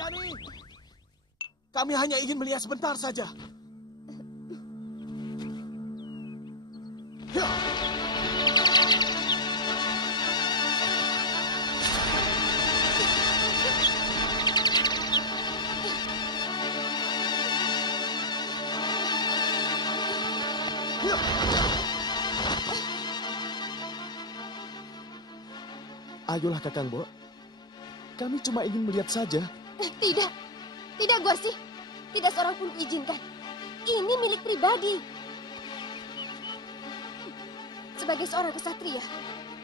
Jani, kami hanya ingin melihat sebentar saja. Ayolah Kakang Bo, kami cuma ingin melihat saja. Tidak, tidak Guarsi, tidak seorang pun kuizinkan. Ini milik pribadi. Sebagai seorang kesatria,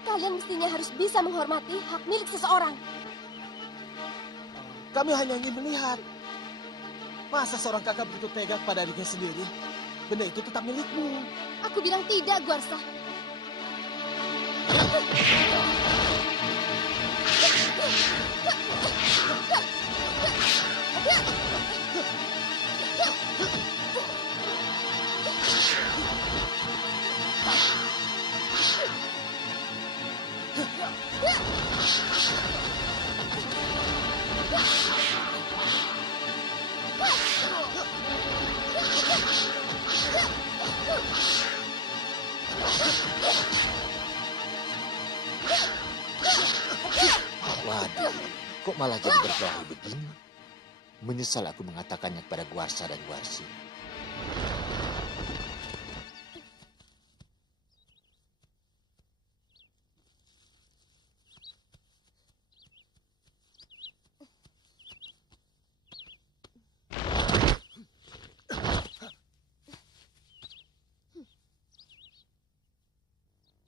kalian mestinya harus bisa menghormati hak milik seseorang. Kami hanya ingin melihat. Masa seorang kakak begitu tega pada adiknya sendiri? Benda itu tetap milikmu. Aku bilang tidak, Guarsa. Kok malah jadi berkelahi begini? Menyesal aku mengatakannya kepada Guarsa dan Guarsi.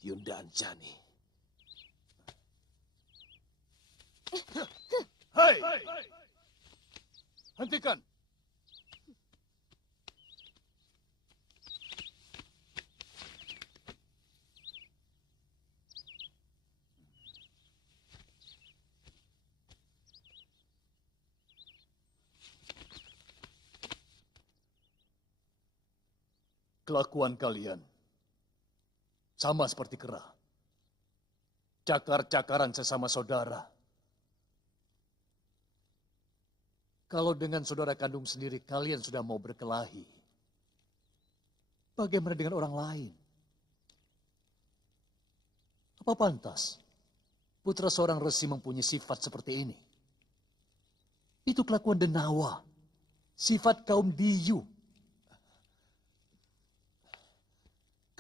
Yunda Anjani. Hei! Hentikan! Kelakuan kalian sama seperti kera. Cakar-cakaran sesama saudara. Kalau dengan saudara kandung sendiri kalian sudah mau berkelahi, bagaimana dengan orang lain? Apa pantas putra seorang resi mempunyai sifat seperti ini? Itu kelakuan denawa, sifat kaum biyu.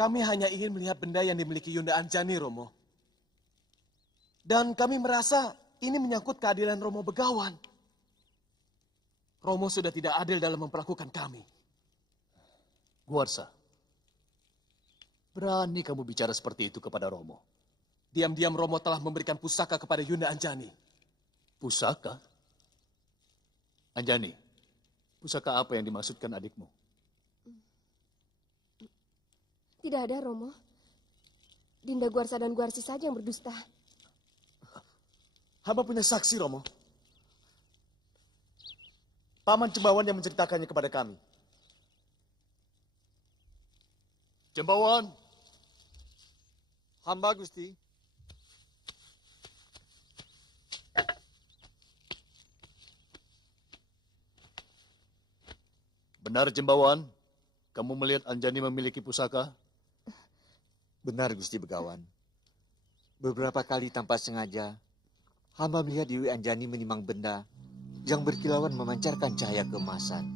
Kami hanya ingin melihat benda yang dimiliki Yunda Anjani, Romo. Dan kami merasa ini menyangkut keadilan Romo Begawan. Romo sudah tidak adil dalam memperlakukan kami. Guarsa, berani kamu bicara seperti itu kepada Romo? Diam-diam Romo telah memberikan pusaka kepada Yunda Anjani. Pusaka? Anjani, pusaka apa yang dimaksudkan adikmu? Tidak ada, Romo. Dinda Guarsa dan Guarsi saja yang berdusta. Hamba punya saksi, Romo. Paman Cembawan yang menceritakannya kepada kami. Jembawan, Hamba, Gusti. benar Jembawan, kamu melihat Anjani memiliki pusaka? Benar, Gusti Begawan. Beberapa kali tanpa sengaja, hamba melihat Dewi Anjani menimang benda yang berkilauan memancarkan cahaya keemasan.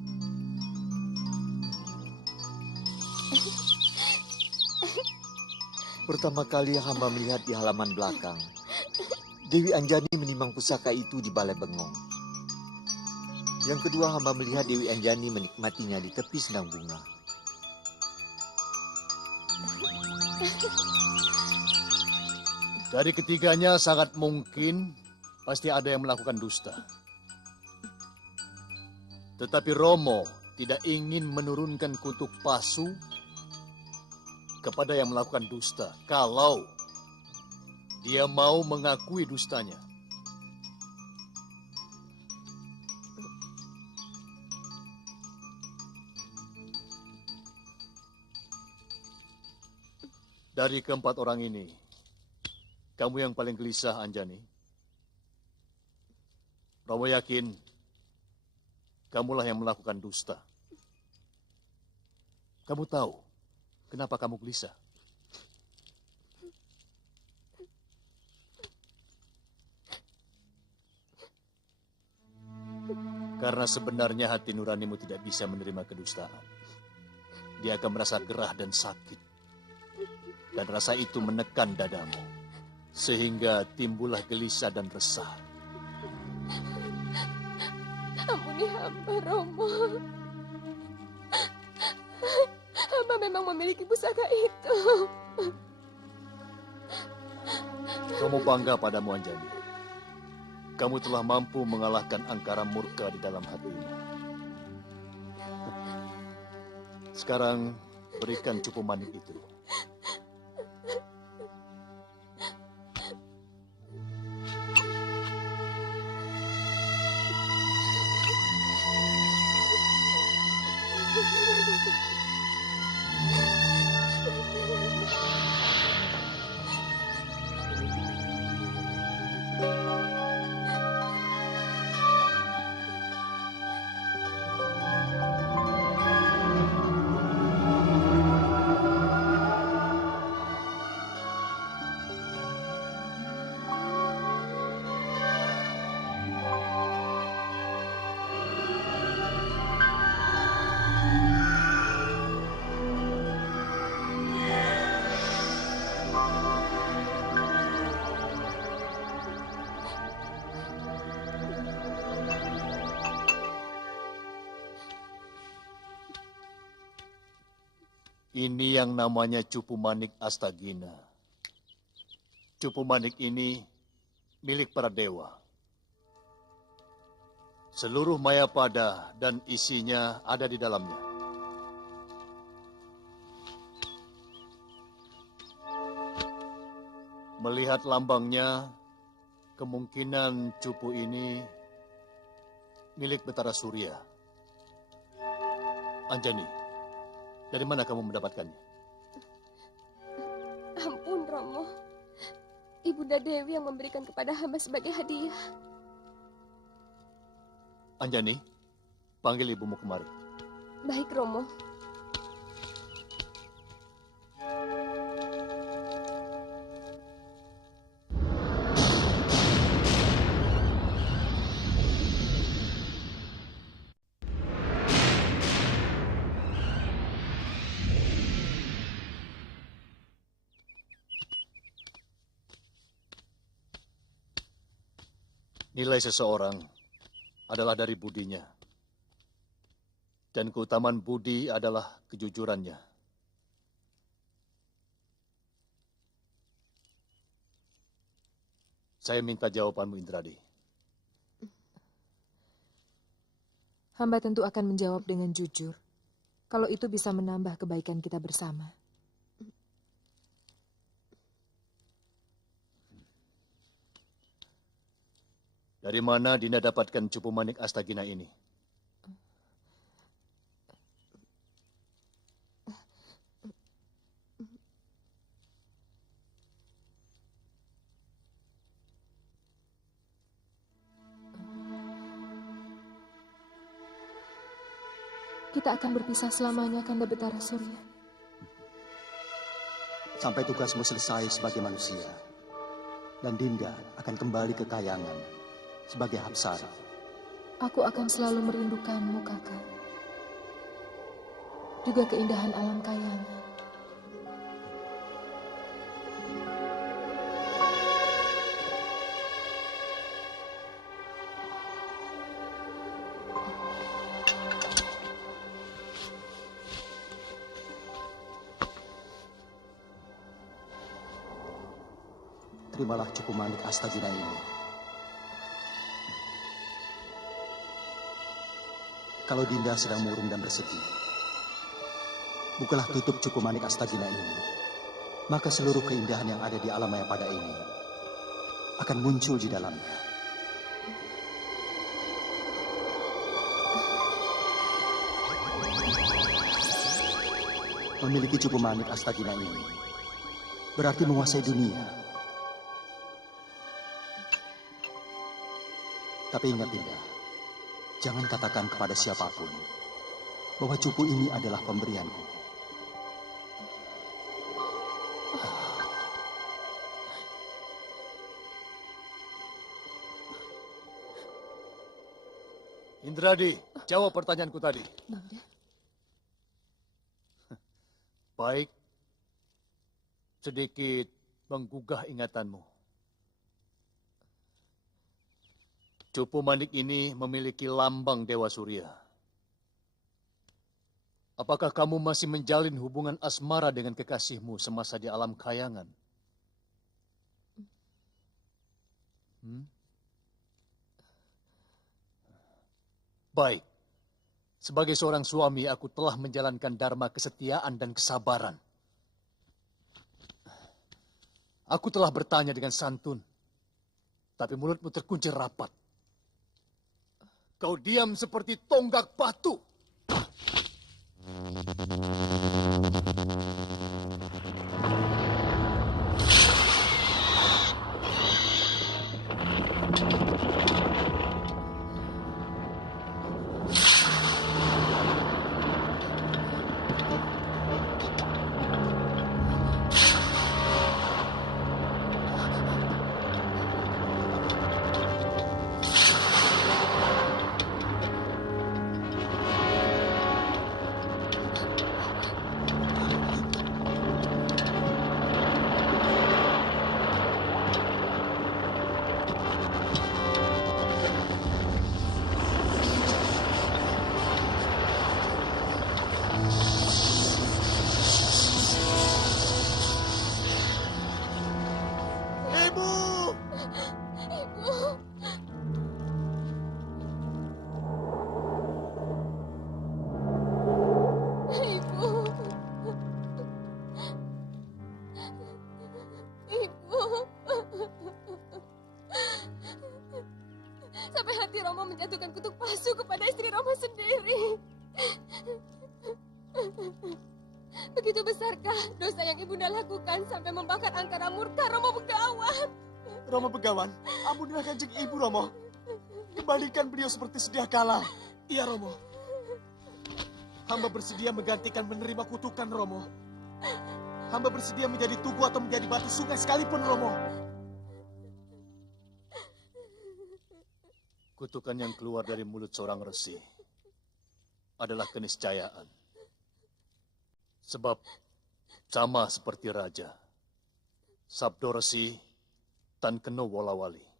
Pertama kali hamba melihat di halaman belakang, Dewi Anjani menimang pusaka itu di balai bengong. Yang kedua, hamba melihat Dewi Anjani menikmatinya di tepi sendang bunga. Dari ketiganya sangat mungkin pasti ada yang melakukan dusta. Tetapi Romo tidak ingin menurunkan kutuk pasu kepada yang melakukan dusta kalau dia mau mengakui dustanya. Dari keempat orang ini, kamu yang paling gelisah, Anjani. Romo yakin kamulah yang melakukan dusta. Kamu tahu kenapa kamu gelisah? Karena sebenarnya hati nuranimu tidak bisa menerima kedustaan. Dia akan merasa gerah dan sakit. Dan rasa itu menekan dadamu. Sehingga timbullah gelisah dan resah. Ampuni hamba, Romo. Hamba memang memiliki pusaka itu. Kamu bangga padamu, Anjani. Kamu telah mampu mengalahkan angkara murka di dalam hatimu. Sekarang berikan cupu manik itu. Ini yang namanya Cupu Manik Astagina. Cupu Manik ini milik para dewa. Seluruh Mayapada dan isinya ada di dalamnya. Melihat lambangnya, kemungkinan cupu ini milik Betara Surya. Anjani, dari mana kamu mendapatkannya? Ampun, Romo. Ibunda Dewi yang memberikan kepada hamba sebagai hadiah. Anjani, panggil ibumu kemari. Baik, Romo. Nilai seseorang adalah dari budinya. Dan keutamaan budi adalah kejujurannya. Saya minta jawabanmu, Indradi. Hamba tentu akan menjawab dengan jujur. Kalau itu bisa menambah kebaikan kita bersama. Dari mana Dinda dapatkan Cupu Manik Astagina ini? Kita akan berpisah selamanya, Kanda Betara Surya. Sampai tugasmu selesai sebagai manusia. Dan Dinda akan kembali ke Kayangan sebagai Hapsara. Aku akan selalu merindukanmu, Kakak. Juga keindahan alam Kayangan. Terimalah Cupu Manik Astagina ini. Kalau Dinda sedang murung dan bersedih, bukalah tutup Cupu Manik Astagina ini. Maka seluruh keindahan yang ada di alam Mayapada ini akan muncul di dalamnya. Memiliki Cupu Manik Astagina ini berarti menguasai dunia. Tapi ingat, Dinda, jangan katakan kepada siapapun bahwa cupu ini adalah pemberianku. Indradi, jawab pertanyaanku tadi. Nanda, Baik, sedikit menggugah ingatanmu. Cupu Manik ini memiliki lambang Dewa Surya. Apakah kamu masih menjalin hubungan asmara dengan kekasihmu semasa di alam Kayangan? Baik. Sebagai seorang suami, aku telah menjalankan dharma kesetiaan dan kesabaran. Aku telah bertanya dengan santun, tapi mulutmu terkunci rapat. Kau diam seperti tonggak batu. berarti Romo menjatuhkan kutuk palsu kepada istri Romo sendiri. Begitu besarkah dosa yang ibunda lakukan sampai membakar angkara murka Romo Begawan? Romo Begawan, ampunilah Kanjeng Ibu Romo. Kembalikan beliau seperti sedia kala. Iya, Romo. Hamba bersedia menggantikan menerima kutukan, Romo. Hamba bersedia menjadi tugu atau menjadi batu sungai sekalipun, Romo. Kutukan yang keluar dari mulut seorang resi adalah keniscayaan. Sebab sama seperti raja, sabdo resi tan keno wolawali.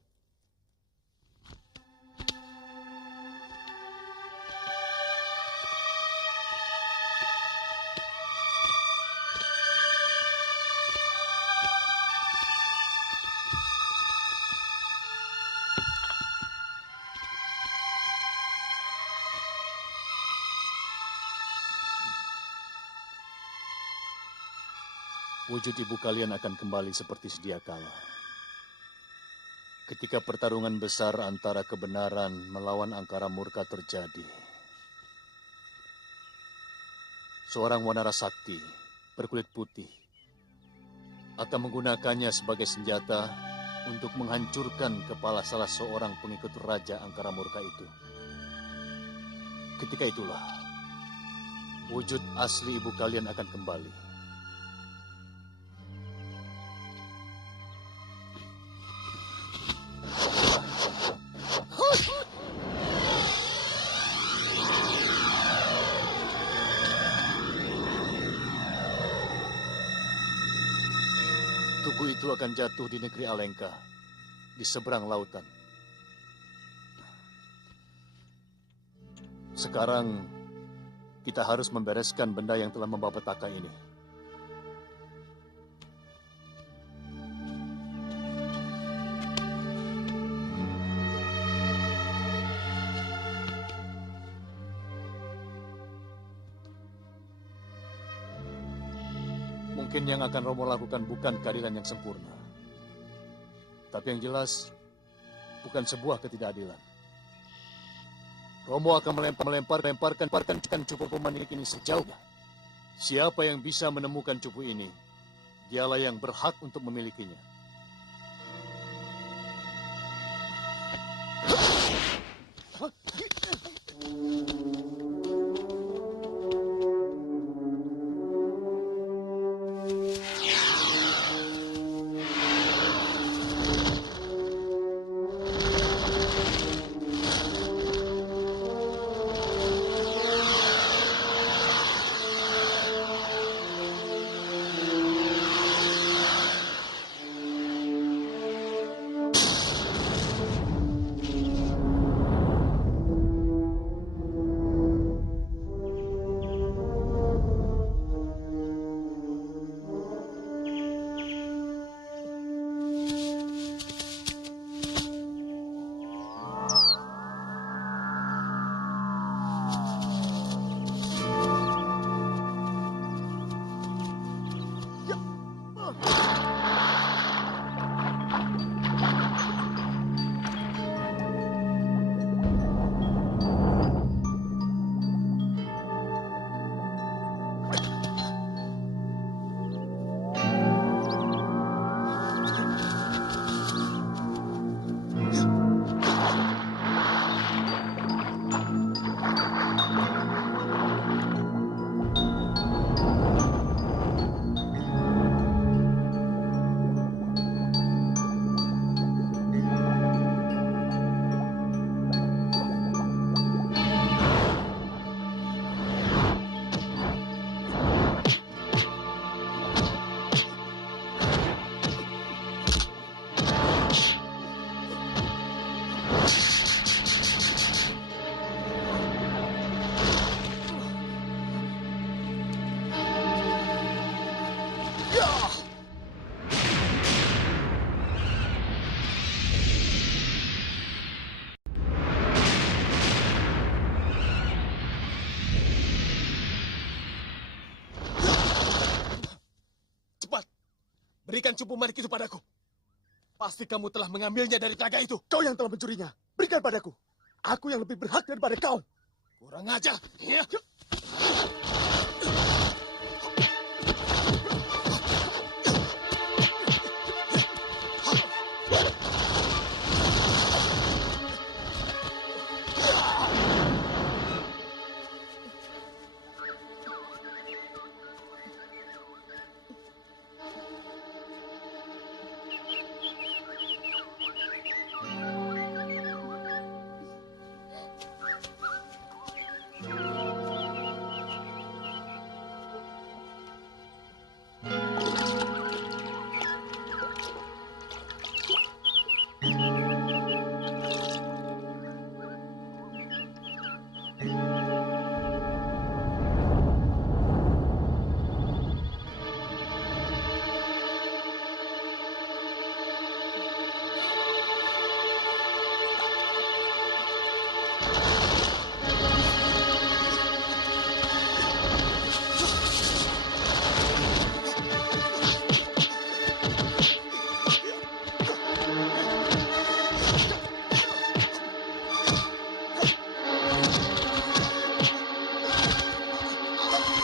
Wujud ibu kalian akan kembali seperti sedia kala. Ketika pertarungan besar antara kebenaran melawan angkara murka terjadi. Seorang wanara sakti berkulit putih akan menggunakannya sebagai senjata untuk menghancurkan kepala salah seorang pengikut Raja Angkara Murka itu. Ketika itulah wujud asli ibu kalian akan kembali. Tugu itu akan jatuh di negeri Alengka, di seberang lautan. Sekarang, kita harus membereskan benda yang telah membawa petaka ini. Mungkin yang akan Romo lakukan bukan keadilan yang sempurna. Tapi yang jelas, bukan sebuah ketidakadilan. Romo akan melemparkan cupu pemanik ini sejauh. Siapa yang bisa menemukan cupu ini, dialah yang berhak untuk memilikinya. Berikan cupu manik itu padaku. Pasti kamu telah mengambilnya dari telaga itu. Kau yang telah mencurinya. Berikan padaku. Aku yang lebih berhak daripada kau. Kurang ajar. Ya.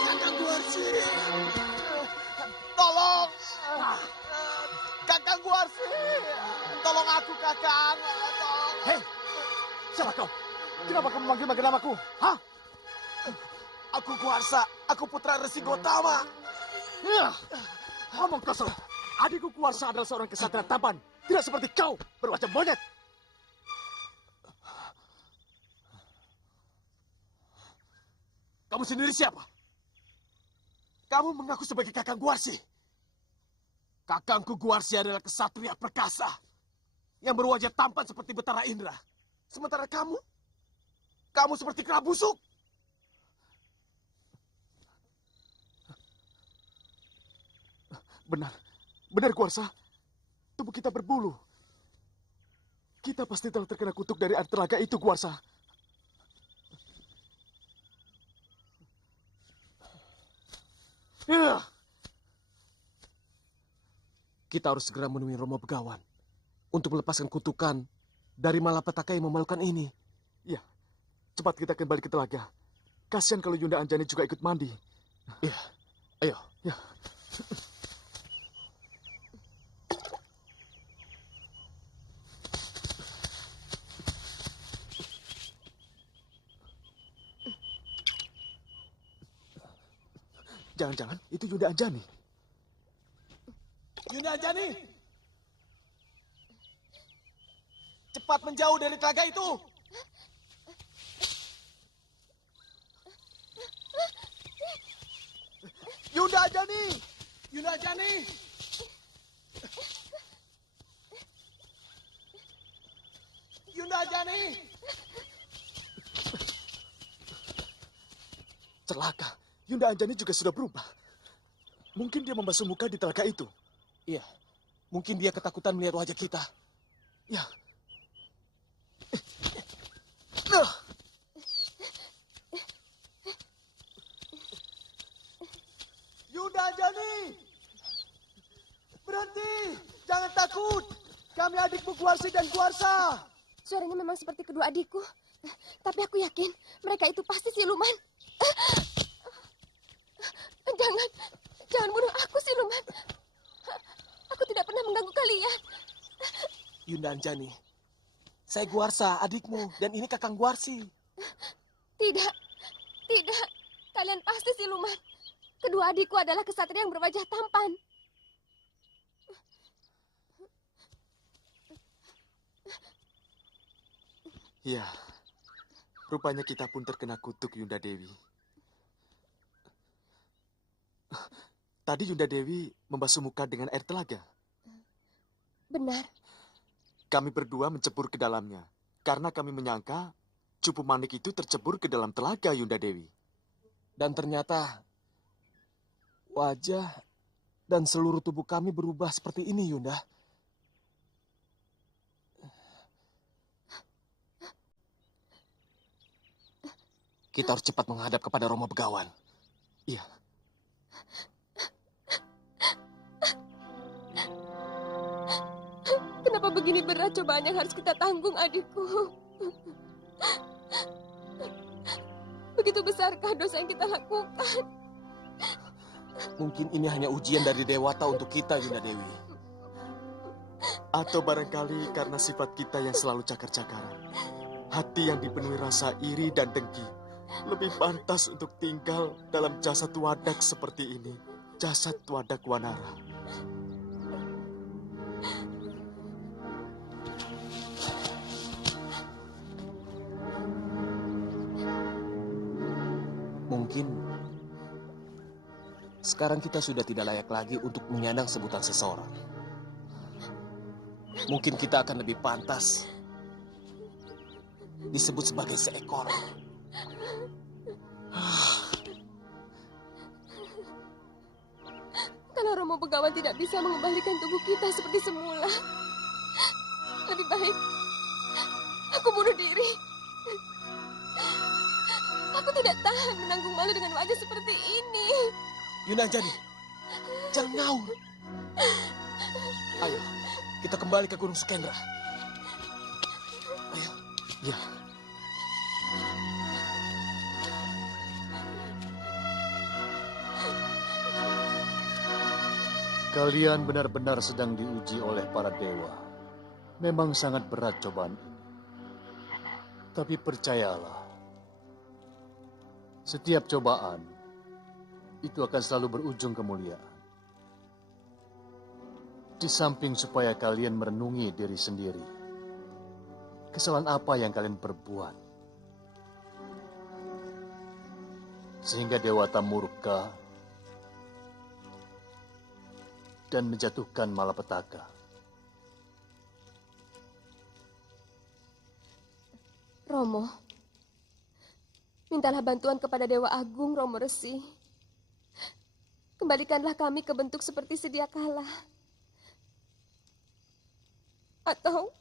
Kakang Guarsi. Tolong. Kakang Guarsi. Tolong aku, Kakang. Tolong. Hei, siapa kau? Kenapa kamu manggil-manggil namaku? Hah? Aku Guarsa. Aku putra Resi Gotama. Ya, omong kosong. Adikku Kuarsa adalah seorang kesatria tampan. Tidak seperti kau, berwajah monyet. Kamu sendiri siapa? Kamu mengaku sebagai Kakang Guarsi. Kakangku Guarsi adalah kesatria perkasa yang berwajah tampan seperti Betara Indra. Sementara kamu seperti kera busuk. Benar Kuarsa. Tubuh kita berbulu. Kita pasti telah terkena kutuk dari air telaga itu, Kuarsa. Ya. Kita harus segera menemui Romo Begawan untuk melepaskan kutukan dari malapetaka yang memalukan ini. Ya, cepat kita kembali ke telaga. Kasihan kalau Yunda Anjani juga ikut mandi. Iya, ayo. Ya. Jangan-jangan itu Yunda Anjani. Yunda Anjani! Cepat menjauh dari telaga itu! Yunda Anjani! Yunda Anjani! Yunda Anjani! Celaka. Yunda Anjani juga sudah berubah. Mungkin dia membasuh muka di telaga itu. Iya, mungkin dia ketakutan melihat wajah kita. Ya. Yunda Anjani! Berhenti! Jangan takut! Kami adikmu Guarsi dan Guarsa! Suaranya memang seperti kedua adikku. Tapi aku yakin mereka itu pasti siluman. Jangan bunuh aku, siluman. Aku tidak pernah mengganggu kalian. Yunda Anjani, saya Guarsa, adikmu, dan ini Kakang Guarsi. Tidak. Kalian pasti siluman. Kedua adikku adalah kesatria yang berwajah tampan. Ya, rupanya kita pun terkena kutuk, Yunda Dewi. Tadi Yunda Dewi membasuh muka dengan air telaga. Benar. Kami berdua mencebur ke dalamnya. Karena kami menyangka Cupu Manik itu tercebur ke dalam telaga, Yunda Dewi. Dan ternyata wajah dan seluruh tubuh kami berubah seperti ini, Yunda. Kita harus cepat menghadap kepada Romo Begawan. Iya. Kenapa begini berat cobaan yang harus kita tanggung, adikku? Begitu besarkah dosa yang kita lakukan? Mungkin ini hanya ujian dari Dewata untuk kita, Yunda Dewi. Atau barangkali karena sifat kita yang selalu cakar-cakaran. Hati yang dipenuhi rasa iri dan dengki lebih pantas untuk tinggal dalam jasad wadak seperti ini. Jasad wadak Wanara. Mungkin sekarang kita sudah tidak layak lagi untuk menyandang sebutan seseorang. Mungkin kita akan lebih pantas disebut sebagai seekor. Kalau Romo Begawan tidak bisa mengembalikan tubuh kita seperti semula, lebih baik aku bunuh diri. Aku tidak tahan menanggung malu dengan wajah seperti ini. Yunda Anjani, jangan ngawur. Ayo, kita kembali ke Gunung Sukendra. Ayo. Ya. Kalian benar-benar sedang diuji oleh para dewa. Memang sangat berat cobaan ini. Tapi percayalah, setiap cobaan itu akan selalu berujung kemuliaan. Di samping supaya kalian merenungi diri sendiri, kesalahan apa yang kalian perbuat, sehingga Dewata murka dan menjatuhkan malapetaka. Romo, mintalah bantuan kepada Dewa Agung Romo Resi. Kembalikanlah kami ke bentuk seperti sedia kala. Atau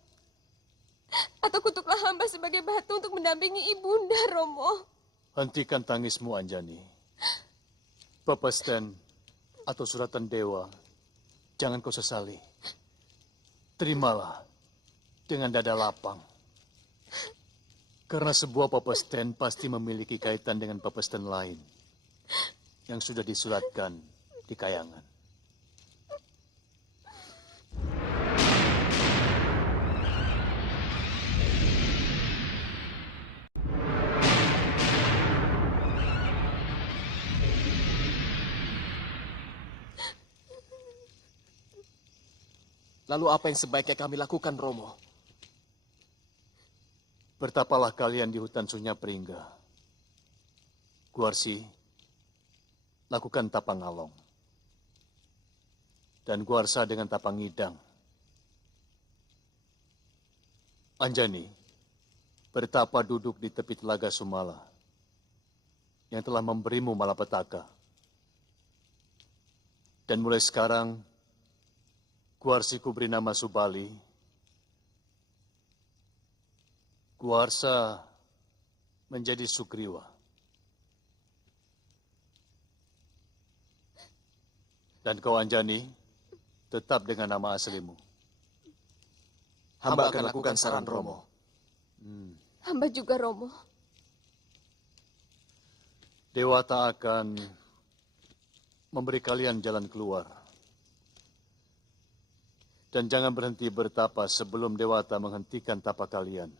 kutuklah hamba sebagai batu untuk mendampingi ibunda, Romo. Hentikan tangismu, Anjani. Pepesten atau suratan dewa, jangan kau sesali. Terimalah dengan dada lapang. Karena sebuah pepesten pasti memiliki kaitan dengan pepesten lain yang sudah disuratkan di kayangan. Lalu apa yang sebaiknya kami lakukan, Romo? Bertapalah kalian di hutan Sunya Pringga. Guarsi, lakukan tapang along. Dan Guarsa dengan tapang ngidang. Anjani, bertapa duduk di tepi telaga Sumala yang telah memberimu malapetaka. Dan mulai sekarang, Guarsiku beri nama Subali. Guarsa menjadi Sugriwa. Dan kau Anjani, tetap dengan nama aslimu. Hamba akan lakukan saran Romo. Hamba juga, Romo. Dewata akan memberi kalian jalan keluar. Dan jangan berhenti bertapa sebelum Dewata menghentikan tapa kalian.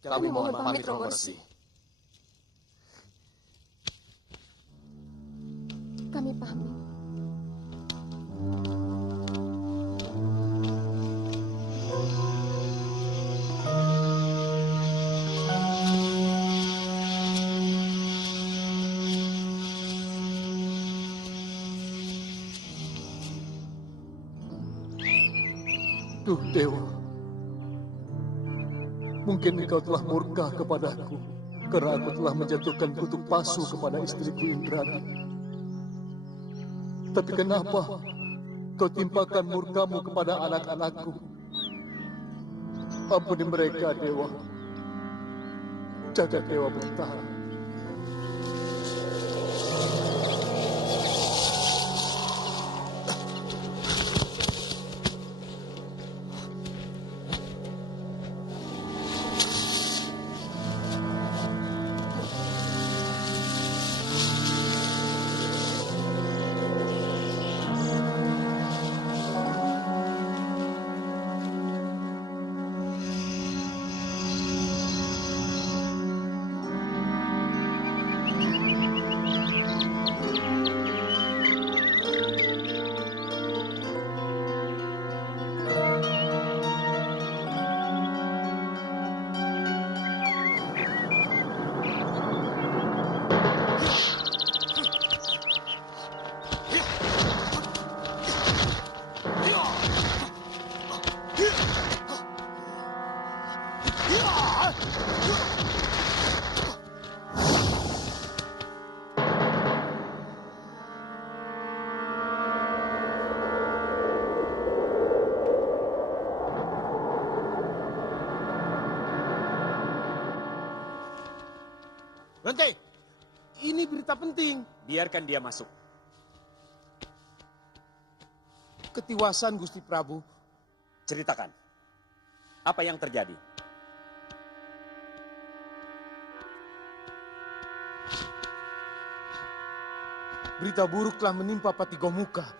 Kami mohon pamit, Romo Resi. Kami pamit. Duh Dewa, mungkin engkau telah murka kepadaku karena aku telah menjatuhkan kutuk pasu kepada istriku Indrani. Tapi kenapa kau timpakan murkamu kepada anak-anakku? Ampuni mereka, Dewa. Jagat Dewa Betara. berita penting. Biarkan dia masuk. Ketiwasan Gusti Prabu. Ceritakan. Apa yang terjadi? Berita buruk telah menimpa Pati Gomuka.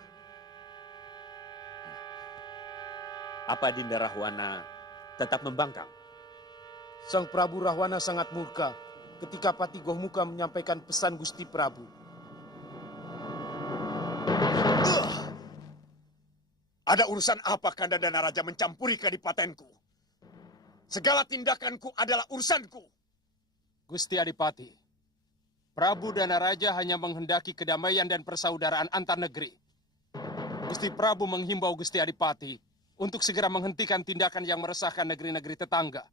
Apa Dinda Rahwana tetap membangkang? Sang Prabu Rahwana sangat murka ketika Pati Gomuka menyampaikan pesan Gusti Prabu. Ada urusan apa Kanda Danaraja mencampuri kadipatenku? Segala tindakanku adalah urusanku. Gusti Adipati, Prabu Danaraja hanya menghendaki kedamaian dan persaudaraan antar negeri. Gusti Prabu menghimbau Gusti Adipati untuk segera menghentikan tindakan yang meresahkan negeri-negeri tetangga.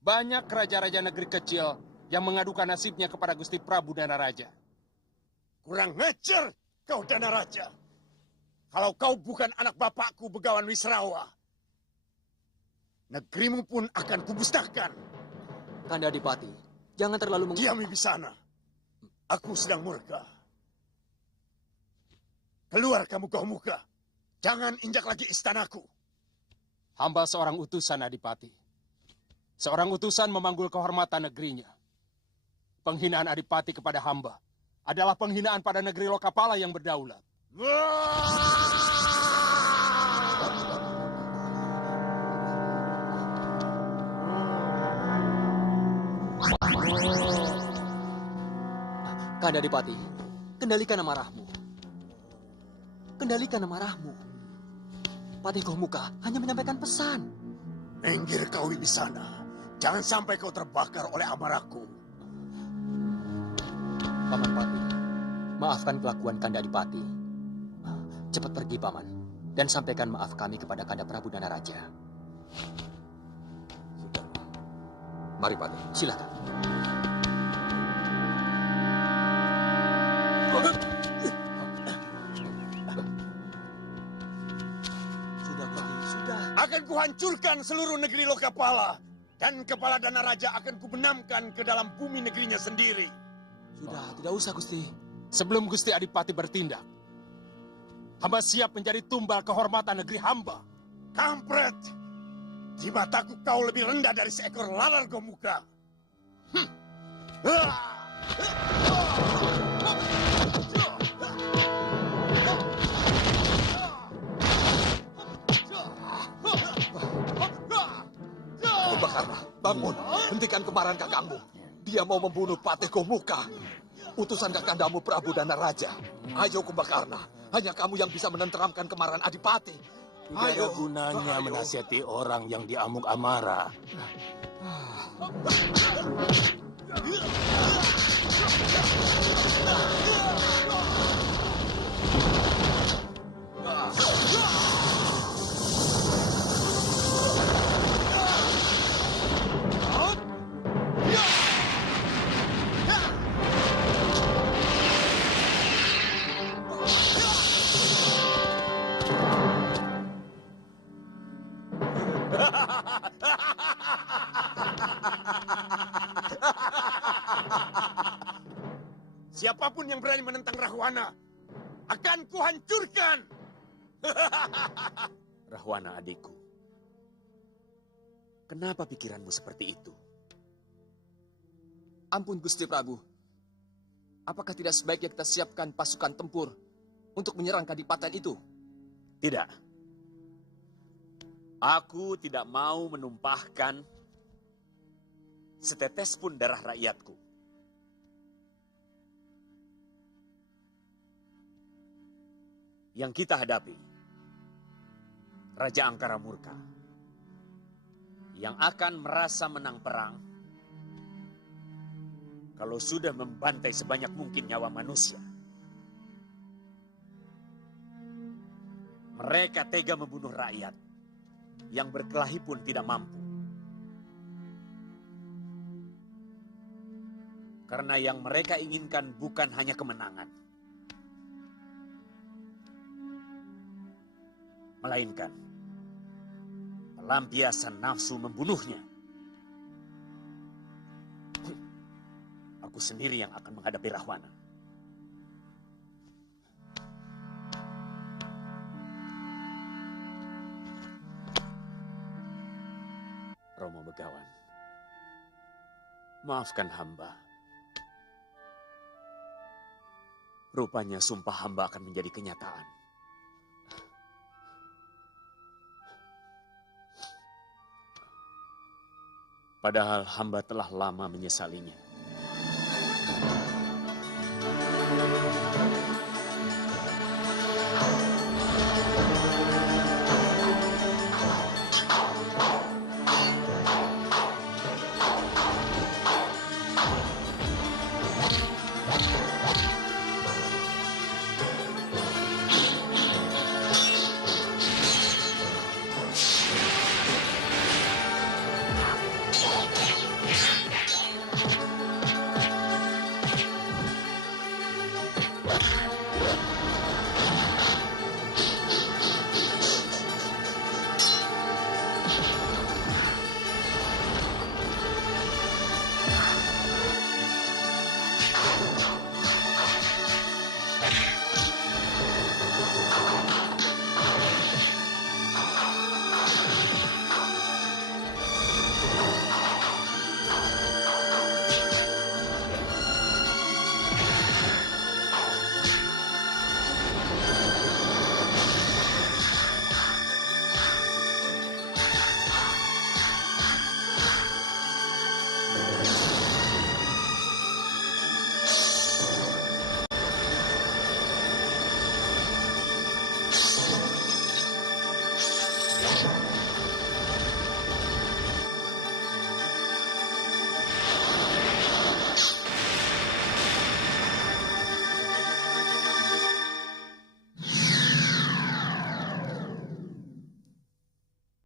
Banyak raja-raja negeri kecil yang mengadukan nasibnya kepada Gusti Prabu Danaraja. Kurang ngecer kau Danaraja. Kalau kau bukan anak bapakku Begawan Wisrawa, negerimu pun akan kumusnahkan. Kanda Adipati, jangan terlalu Diam Wibisana. Aku sedang murka. Keluar kamu Gomuka. Jangan injak lagi istanaku. Hamba seorang utusan Adipati. Seorang utusan memanggul kehormatan negerinya. Penghinaan Adipati kepada hamba adalah penghinaan pada negeri Lokapala yang berdaulat. Kanda Adipati, kendalikan amarahmu. Kendalikan amarahmu. Patih Gomuka hanya menyampaikan pesan. Minggir kau Wibisana. Jangan sampai kau terbakar oleh amarahku. Paman Patih, maafkan kelakuan Kanda Adipati. Cepat pergi, Paman, dan sampaikan maaf kami kepada Kanda Prabu Danaraja. Mari, Patih. Silakan. Akan kuhancurkan seluruh negeri Lokapala. Dan kepala Danaraja akan kubenamkan ke dalam bumi negerinya sendiri. Sudah, tidak usah Gusti. Sebelum Gusti Adipati bertindak, hamba siap menjadi tumbal kehormatan negeri hamba. Kampret! Di mataku kau lebih rendah dari seekor lalar Gomuka. Kumbakarna, bangun. Hentikan kemarahan kakangmu. Dia mau membunuh Patih Gomuka. Utusan kakandamu Prabu Danaraja. Ayo Kumbakarna, hanya kamu yang bisa menenteramkan kemarahan Adipati. Tidak ada gunanya menasihati orang yang diamuk amarah. Siapapun yang berani menentang Rahwana, akan kuhancurkan. Rahwana adikku, kenapa pikiranmu seperti itu? Ampun Gusti Prabu. Apakah tidak sebaiknya kita siapkan pasukan tempur untuk menyerang kadipaten itu? Tidak. Aku tidak mau menumpahkan setetes pun darah rakyatku. Yang kita hadapi, Raja Angkara Murka, yang akan merasa menang perang kalau sudah membantai sebanyak mungkin nyawa manusia. Mereka tega membunuh rakyat yang berkelahi pun tidak mampu. Karena yang mereka inginkan bukan hanya kemenangan, melainkan pelampiasan nafsu membunuhnya. Aku sendiri yang akan menghadapi Rahwana. Begawan. Maafkan hamba. Rupanya sumpah hamba akan menjadi kenyataan. Padahal hamba telah lama menyesalinya.